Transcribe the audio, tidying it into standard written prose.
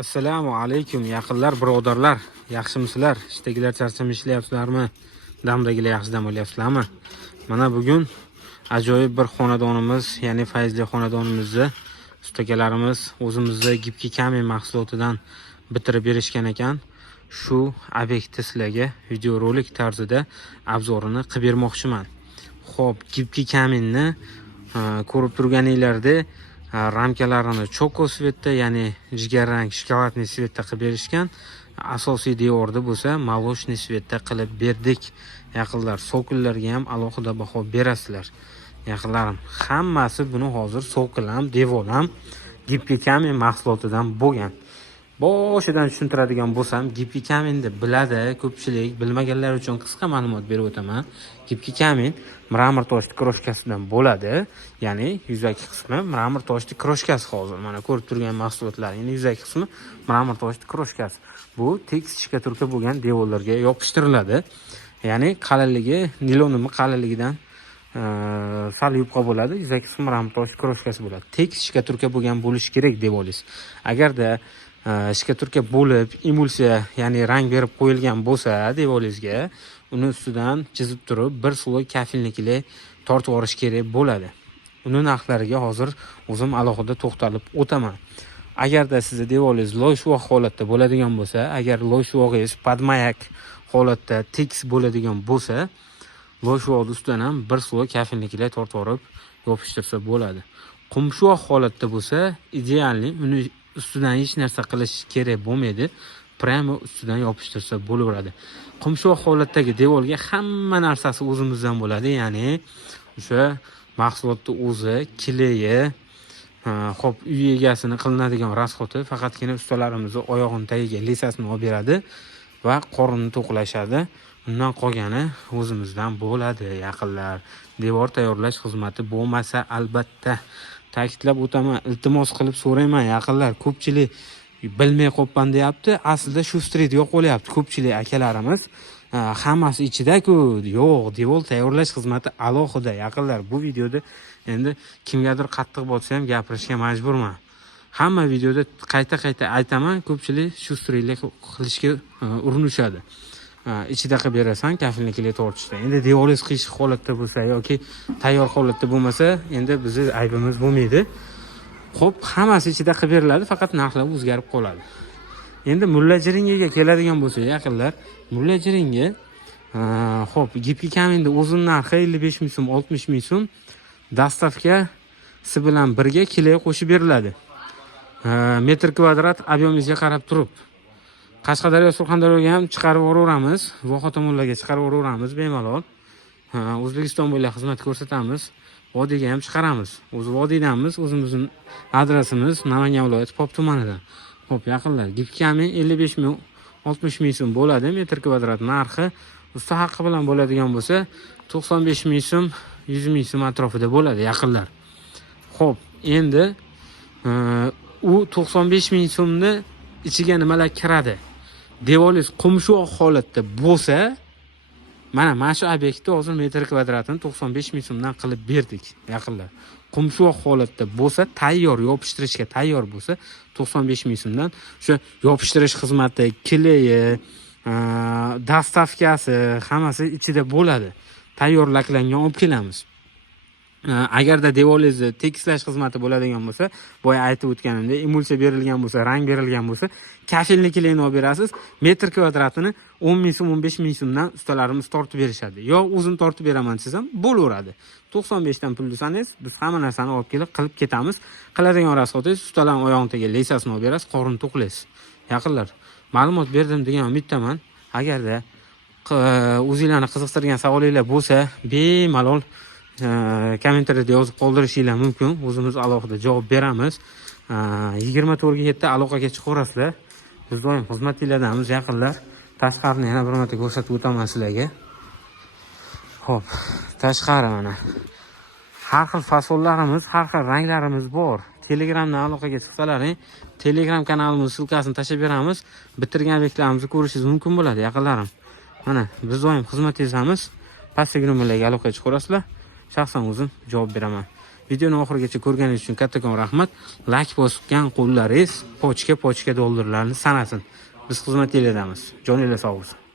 Assalomu alaykum yaqinlar, birodarlar. Yaxshimisizlar? Ishdagilar charchab ishlayapsizlarmi? Damdagilar yaxshi dam olyapsizlarmi? Mana bugun ajoyib bir xonadonimiz, ya'ni fayzli xonadonimizni ustakalarimiz o'zimizda gipki kamin mahsulotidan bitirib berishgan ekan. Shu obyektni sizlarga videorolik tarzida obzorini qilib bermoqchiman. Xo'p, gipki kaminni ko'rib turganinglarda ramkalarini choko svetda, ya'ni jigarrang shokoladniy svetda qilib berishgan. Asosiy devorda bo'lsa maloshniy svetda qilib berdik. Yaqinlar, so'killarga ham alohida baho berasizlar. Yaqinlarim, hammasi buni hozir so'kil ham, devor ham gipki kamin mahsulotidan bo'lgan. Boshidan tushuntiradigan bo'lsam, gipki kaminni biladi ko'pchilik, bilmaganlar uchun qisqa ma'lumot berib o'taman. Gipki kamin mramor toshli kroshkasidan bo'ladi. Ya'ni yuzaki qismi mramor toshli kroshkasi hozir. Mana ko'rib turgan mahsulotlar, ya'ni yuzaki qismi mramor toshli kroshkasi. Bu tekis shkaturka bo'lgan devorlarga yopishtiriladi. Ya'ni qalinligi nilonimi qalinligidan sal yupqa bo'ladi. Yuzaki qismi mramor toshli kroshkasi bo'ladi. Tekis shkaturka bo'lgan bo'lishi kerak devoringiz. Agarda shkaturka bo'lib emulsiya, ya'ni rang berib qo'yilgan bo'lsa devoringizga, uni ustidan chizib turib bir sloy kafilnikli tortib olish kerak bo'ladi. Uni narxlariga hozir o'zim alohida to'xtalib o'taman. Agarda sizni devoringiz loyshvoq holatda bo'ladigan bo'lsa, agar loyshvog'ingiz padmayak holatda tekis bo'ladigan bo'lsa, loyshvoqning ustidan ham bir sloy kafilnikli tortib olib yopishtirsa bo'ladi. Qumshoq holatda bo'lsa, idealni uni ustidan hech narsa qilish kerak bo'lmaydi. Pramo ustidan yopishtirsa bo'laveradi. Qumshoq holatdagi devorga hamma narsasi o'zimizdan bo'ladi, ya'ni o'sha mahsulotning o'zi, kileyi, xo'p, uy egasini qilinadigan rasxoti faqatgina ustalarimizni oyog'ini tagiga lisasini olib beradi va qorinni to'qlashadi. Undan qolgani o'zimizdan bo'ladi, yaqinlar. Devor tayyorlash xizmati bo'lmasa, albatta ta'kidlab o'taman, iltimos qilib so'rayman, yaqinlar. Ko'pchilik bilmay qolgan deyapti. Aslida shu streytga qo'yapti ko'pchilik akalarimiz. Hammasi ichida-ku. Yo'q, devor tayyorlash xizmati alohida, yaqinlar. Bu videoda endi kimgadir qattiq botsa ham gapirishga majburman. Hamma videoda qayta-qayta aytaman, ko'pchilik shu streytga qilishga urinishadi. Ichida qilib berasan kafilnikli tortishda. Endi devoringiz qiyshiq holatda bo'lsa yoki tayyor holatda bo'lmasa, endi bizning aybimiz bo'lmaydi. Xo'p, hammasi ichida qilib beriladi, faqat narxlar o'zgarib qoladi. Endi mullajiringiga keladigan bo'lsa, yaqinlar, mullajiringa xo'p, gipki kaminda o'zining narxi 55 ming so'm, 60 ming so'm. Dastavkasi bilan birga kilay qo'shib beriladi. Metr kvadrat ob'yomingizga qarab turib. Qashqadaryo, Surxondaryoga ham chiqarib yuboramiz, voha tomonlarga chiqarib yuboramiz bemalol. O'zbekiston bo'ylab xizmat ko'rsatamiz. Vodiyga ham chiqaramiz. O'zi vodiydanmiz, o'zimizning adresimiz Namangan viloyati Pop tumanidan. Xo'p, yaqinlar, gipki kamin 55 ming 60 ming so'm bo'ladi metr kvadrat narxi. Usta haqqi bilan bo'ladigan bo'lsa 95 ming so'm, 100 ming so'm atrofida bo'ladi, yaqinlar. Xo'p, endi u 95 ming so'mni ichiga nimalar kiradi? Devoringiz qumshoq holatda bo'lsa, mana shu obyektni hozir metr kvadratini 95 ming so'mdan qilib berdik, yaqinlar. Qumshoq holatda bo'lsa, tayyor yopishtirishga tayyor bo'lsa 95 ming so'mdan o'sha yopishtirish xizmati, kileyi, dastavkasi hammasi ichida bo'ladi. Tayyor laklangan olib kelamiz. Agarda devoringizni tekislash xizmati bo'ladigan bo'lsa, boya aytib o'tganimdek, emulsiya berilgan bo'lsa, rang berilgan bo'lsa, kafilnikini olib berasiz. Metr kvadratini 10 ming so'm, 15 ming so'mdan ustalarimiz tortib berishadi. Yo o'zim tortib beraman desam, bo'laveradi. 95 dan pul desangiz, biz hamma narsani olib kelib qilib ketamiz. Qiladigan rasxotingiz ustalarning oyog'iga tegib lesasini olib berasiz, qorin to'qlaysiz. Yaqinlar, ma'lumot berdim degan umiddaman. Agarda o'zingizlarni qiziqtirgan savolinglar bo'lsa, bemalol kommentariyada yozib qoldirishinglar mumkin. O'zimiz alohida javob beramiz. 24 ga 7 aloqaga chiqaverasizlar. Biz doim xizmatinglardamiz, yaqinlar. Tashqarini yana bir marta ko'rsatib o'taman sizlarga. Xo'p, tashqari mana. Har xil fasollarimiz, har xil ranglarimiz bor. Telegramdan aloqaga chiqsalaring, Telegram kanalimiz silkasini tashlab beramiz. Bitirgan obyektlarimizni ko'rishingiz mumkin bo'ladi, yaqinlarim. Mana biz doim xizmatingizdamiz. Pastdagi nomerlarga aloqaga chiqaverasizlar. Shaxsan o'zim javob beraman. Videoni oxirigacha ko'rganingiz uchun kattakon rahmat. Like bosgan qo'llaringiz pochka dollarlarni sanasin. Biz xizmatinglardamiz. Joninglar sog' bo'lsin.